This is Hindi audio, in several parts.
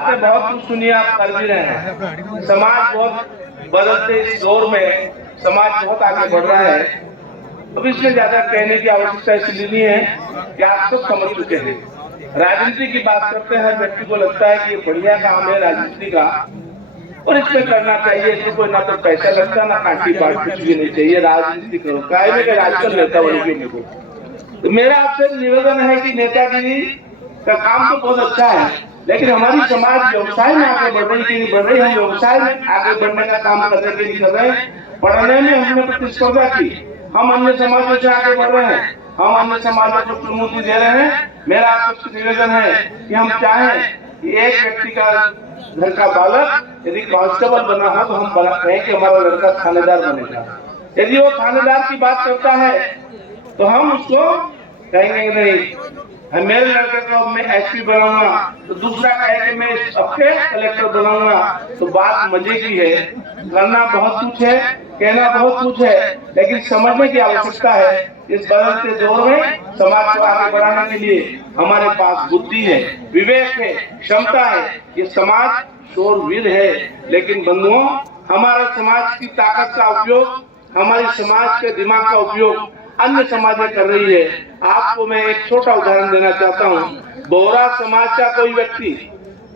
बातें बहुत कुछ सुनी, आप कर भी रहे हैं। समाज बहुत बदलते इस दौर में समाज बहुत आगे बढ़ रहा है। अब इसमें ज्यादा कहने की आवश्यकता इसलिए नहीं है कि आप सब समझ चुके हैं। राजनीति की बात करते हैं, हर व्यक्ति को लगता है कि ये बढ़िया काम है राजनीति का और इसमें करना चाहिए। इसमें कोई ना तो पैसा लगता ना काटी बात, कुछ भी नहीं चाहिए, राजनीति करो। काय में आजकल नेता बन के मुझे तो मेरा आपसे निवेदन है कि नेतागिरी का काम तो बहुत अच्छा है, लेकिन हमारी समाज व्यवसाय में आगे बढ़ रही कि नहीं बढ़ रही। हम व्यवसाय में आगे बढ़ने का काम करने के लिए कर रहे हैं। पढ़ने में हमने प्रतिस्पर्धा की, हम अन्य समाजों से आगे बढ़ रहे हैं, हम अन्य समाजों को चुनौती दे रहे हैं। मेरा आपसे निवेदन है कि हम चाहें कि एक व्यक्ति का घर का बालक यदि कांस्टेबल बना हो तो हम कहें कि हमारा लड़का थानेदार बनेगा। यदि वो थानेदार की बात करता है तो हम उसको कहेंगे नहीं, मेरे लड़के को मैं एसपी बनाऊंगा, तो दूसरा कहे कि मैं सबके कलेक्टर बनाऊंगा। तो बात मजे की है। करना बहुत कुछ है, कहना बहुत कुछ है, लेकिन समझने की आवश्यकता है। इस बदलते दौर में समाज को आगे बढ़ाने के लिए हमारे पास बुद्धि है, विवेक है, क्षमता है। ये समाज शूरवीर है, लेकिन बंधुओं, हमारे समाज की ताकत का उपयोग, हमारे समाज के दिमाग का उपयोग अन्य समाजें कर रही है। आपको मैं एक छोटा उदाहरण देना चाहता हूँ। बोहरा समाज का कोई व्यक्ति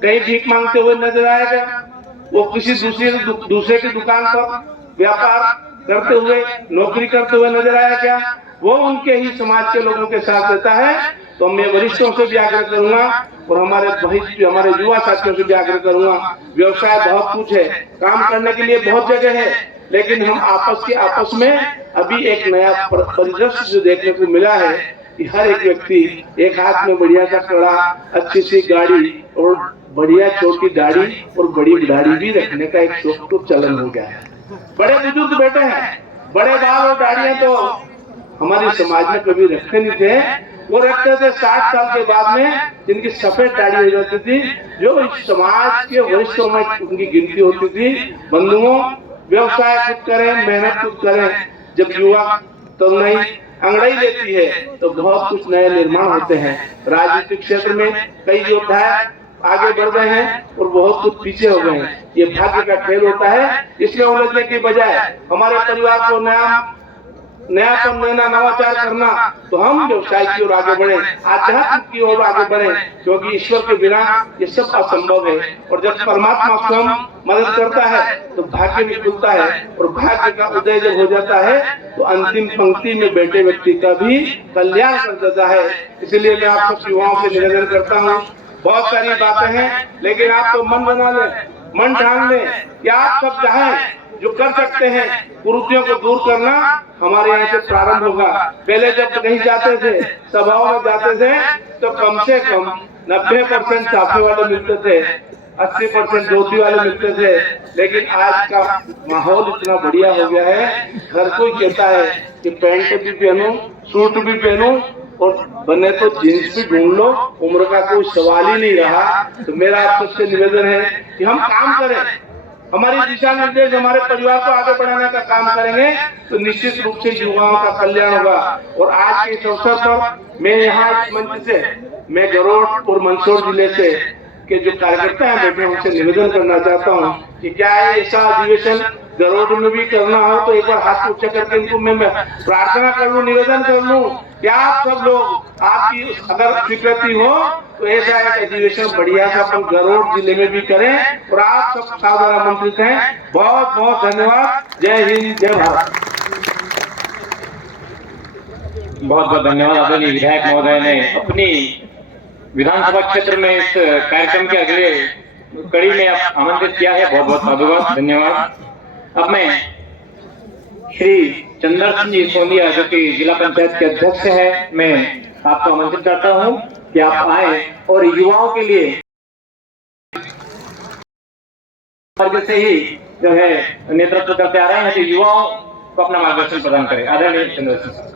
कहीं भीख मांगते हुए नजर आएगा, वो किसी दूसरे की दुकान पर व्यापार करते हुए, नौकरी करते हुए नजर आया क्या? वो उनके ही समाज के लोगों के साथ रहता है। तो मैं वरिष्ठों से भी आग्रह करूंगा और हमारे युवा साथियों से भी आग्रह करूंगा, व्यवसाय बहुत कुछ है, काम करने के लिए बहुत जगह है, लेकिन हम आपस में अभी एक नया परिदृश्य जो देखने को मिला है कि हर एक व्यक्ति एक हाथ में बढ़िया सा कड़ा, अच्छी सी गाड़ी और बढ़िया छोटी दाढ़ी और बड़ी दाढ़ी भी रखने का एक शौक तो चलन हो गया है। बड़े बुजुर्ग बैठे हैं, बड़े बाल और दाढ़ियां तो हमारे समाज में कभी रखे नहीं थे। वो रखते थे 60 साल के बाद में, जिनकी सफेद दाढ़ी हो जाती थी, जो इस समाज के वरिष्ठों में उनकी गिनती होती थी। बंधुओं, व्यवसाय खुद करें, मेहनत खुद करें। जब युवा तरुणाई अंगड़ाई लेती है तो बहुत कुछ नए निर्माण होते हैं। राजनीतिक क्षेत्र में कई योद्धा आगे बढ़ गए हैं और बहुत कुछ पीछे हो गए हैं। ये भाग्य का खेल होता है। इसमें उलझने की बजाय हमारे परिवार को नयापन देना, नवाचार करना, तो हम व्यवसाय की ओर आगे बढ़े, आध्यात्म की ओर आगे बढ़े, क्योंकि ईश्वर के बिना ये सब असंभव है। और जब परमात्मा स्वयं मदद करता है तो भाग्य भी खुलता है, और भाग्य का उदय जब हो जाता है तो अंतिम पंक्ति में बैठे व्यक्ति का भी कल्याण कर देता है। इसलिए मैं आप सब युवाओं से निवेदन करता हूँ, बहुत सारी बातें हैं, लेकिन आप तो मन बना लें, मन ठान लें कि आप सब चाहें जो कर सकते हैं। कुरीतियों को दूर करना हमारे यहाँ से प्रारंभ होगा। पहले जब कहीं जाते थे, सभाओं में जाते थे, तो कम से कम 90% साफे वाले मिलते थे, 80% धोती वाले मिलते थे। लेकिन आज का माहौल इतना बढ़िया हो गया है, हर कोई कहता है कि पैंट भी पहनूं, सूट भी पहनूं, और बने तो जींस भी ढूंढ लो, उम्र का कोई सवाल ही नहीं रहा। तो मेरा आप सबसे निवेदन है कि हम काम करें, हमारी दिशा निर्देश हमारे परिवार को आगे बढ़ाने का काम करेंगे तो निश्चित रूप से युवाओं का कल्याण होगा। और आज के इस अवसर पर मैं यहाँ इस मंच से, मैं गरोड़ और मंदसौर जिले से के जो कार्यकर्ता हैं बैठे, उनसे निवेदन करना चाहता हूँ कि क्या है ऐसा अधिवेशन गरोड़ में भी करना हो तो एक बार हाथ ऊंचा करके इनको मैं प्रार्थना कर लूं, निवेदन कर लूं कि आप सब लोग, आपकी अगर स्वीकृति हो तो ऐसा एक अधिवेशन बढ़िया सा अपन गरोड़ जिले में भी करें। और आप सब सादर आमंत्रित हैं। बहुत बहुत धन्यवाद। जय हिंद, जय भारत। बहुत बहुत धन्यवाद आदरणीय विधायक महोदय ने अपनी विधानसभा क्षेत्र में इस कार्यक्रम के अगले कड़ी में आमंत्रित किया है। बहुत बहुत साधुवाद, धन्यवाद। अब मैं श्री चंद्रसिंह जी सोंदिया, जो कि जिला पंचायत के अध्यक्ष है, मैं आपको आमंत्रित करता हूं कि आप आए और युवाओं के लिए वर्ग से ही जो है नेतृत्व करते आ रहे हैं, तो युवाओं को अपना मार्गदर्शन प्रदान करें। आदरणीय चंद्रसिंह।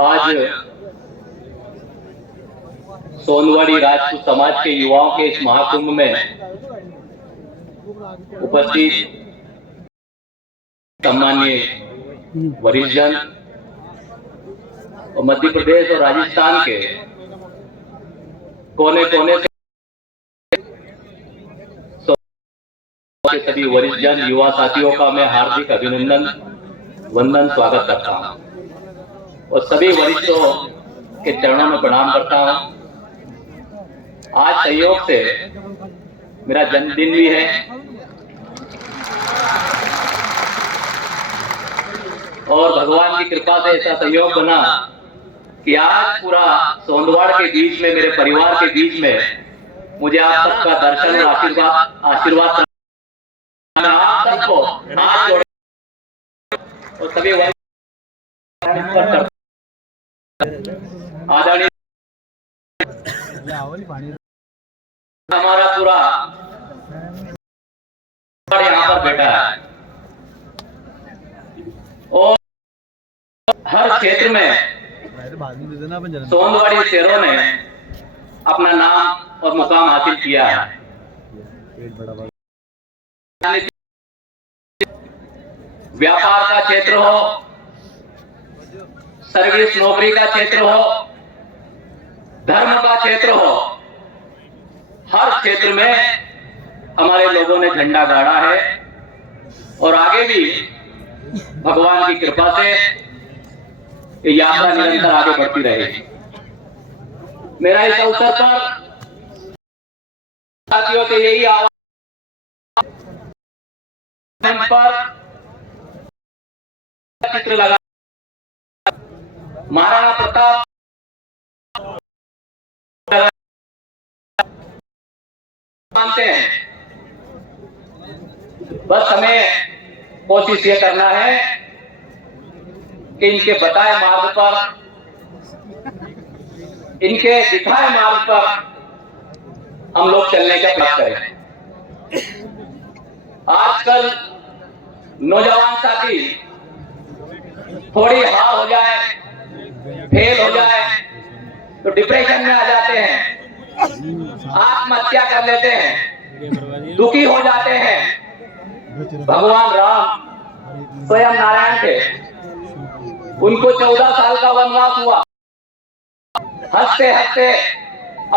आज सोनवाड़ी राजपूत समाज के युवाओं के इस महाकुंभ में उपस्थित सम्माननीय वरिष्ठ जन, और मध्य प्रदेश और राजस्थान के कोने कोने से के सभी वरिष्ठ जन युवा साथियों का मैं हार्दिक अभिनंदन वंदन स्वागत करता हूं और सभी वरिष्ठों के चरणों में प्रणाम करता हूं। आज संयोग से मेरा जन्मदिन भी है और भगवान की कृपा से ऐसा संयोग बना कि आज पूरा सोंदवाड़ के बीच में, मेरे परिवार के बीच में मुझे आप सबका दर्शन और आशीर्वाद आप सबको हाथ जोड़े और सभी आदरणीय हमारा पूरा यहाँ पर बैठा है और हर क्षेत्र में सोंदवाड़ी शेरों ने अपना नाम और मुकाम हासिल किया है। व्यापार का क्षेत्र हो, सर्विस नौकरी का क्षेत्र हो, धर्म का क्षेत्र हो, हर क्षेत्र में हमारे लोगों ने झंडा गाड़ा है और आगे भी भगवान की कृपा से ये यात्रा निरंतर आगे बढ़ती रहेगी। मेरा इस अवसर पर साथियों से यही आवाज पर चित्र लगा महाराणा प्रताप मानते हैं। बस हमें कोशिश ये करना है कि इनके बताए मार्ग पर, इनके दिखाए मार्ग पर हम लोग चलने का प्रयास करें। आजकल नौजवान साथी थोड़ी हार हो जाए, फेल हो जाए तो डिप्रेशन में आ जाते हैं, आत्महत्या कर लेते हैं, दुखी हो जाते हैं। भगवान राम स्वयं नारायण थे, उनको 14 साल का वनवास हुआ, हंसते हंसते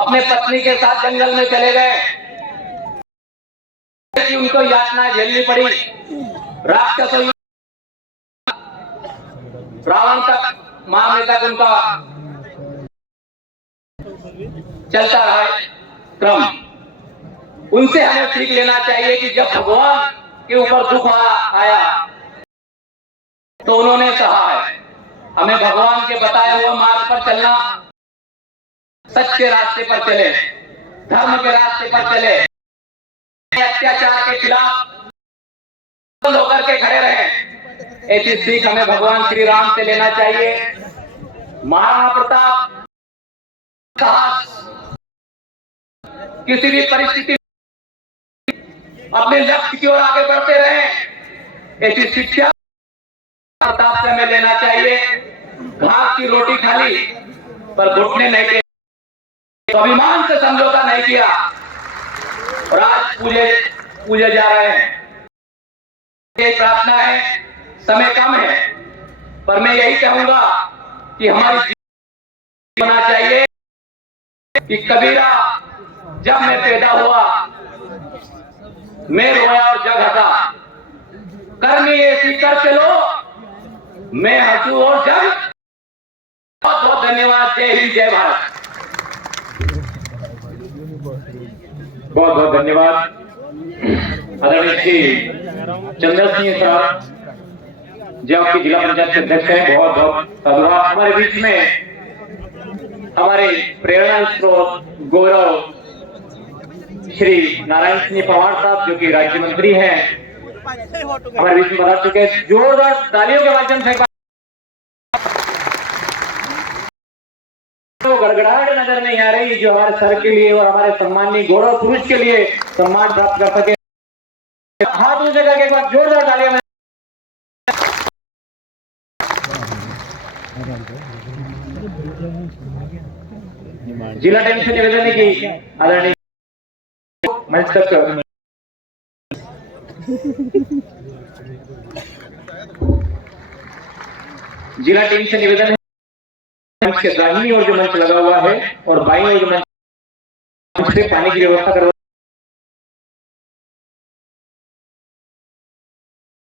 अपने पत्नी के साथ जंगल में चले गए, उनको यातना झेलनी पड़ी। राक्षसों रावण तक मारने तक उनका चलता रहा क्रम। उनसे हमें सीख लेना चाहिए कि जब भगवान के ऊपर दुख आया तो उन्होंने कहा है हमें भगवान के बताए हुए मार्ग पर चलना, सच्चे रास्ते पर चले, धर्म के रास्ते पर चले, अत्याचार के खिलाफ होकर के खड़े रहे। ऐसी सीख हमें भगवान श्री राम से लेना चाहिए। महाराणा प्रताप किसी भी परिस्थिति अपने लक्ष्य की ओर आगे बढ़ते रहे। ऐसी शिक्षा प्रताप से हमें लेना चाहिए। घास की रोटी खाली पर घुटने नहीं दिए, स्वाभिमान से समझौता नहीं किया और आज पूजे जा रहे हैं। ये प्रार्थना है, समय कम है पर मैं यही कहूंगा कि हमारी होना चाहिए कि कबीरा जब मैं पैदा हुआ मैं रोया और जग हंसा, करनी ऐसी कर चलो मैं हंसू और जग। बहुत बहुत धन्यवाद। जय हिंद, जय भारत। बहुत बहुत धन्यवाद आदरणीय श्री चंद्र सिंह साहब जो आपके जिला पंचायत के अध्यक्ष हैं। बहुत बहुत धन्यवाद। हमारे बीच में हमारे प्रेरणा स्रोत गौरव श्री नारायण सिंह पवार साहब जो कि राज्य मंत्री हैं हमारे बीच में बता चुके हैं। जोरदार तालियों के माध्यम से तो गड़गड़ाहट नजर नहीं आ रही जो हमारे सर के लिए और हमारे सम्माननीय गौरव पुरुष के लिए सम्मान प्राप्त कर सके। हाथ ऊंचे करके एक बार जोरदार तालियां। जिला टीम से निवेदन है कि आदरणीय मंच तक जिला टीम से निवेदन है मंच के दाहिनी ओर जो मंच लगा हुआ है और बाईं ओर जो मंच से पानी की व्यवस्था करवा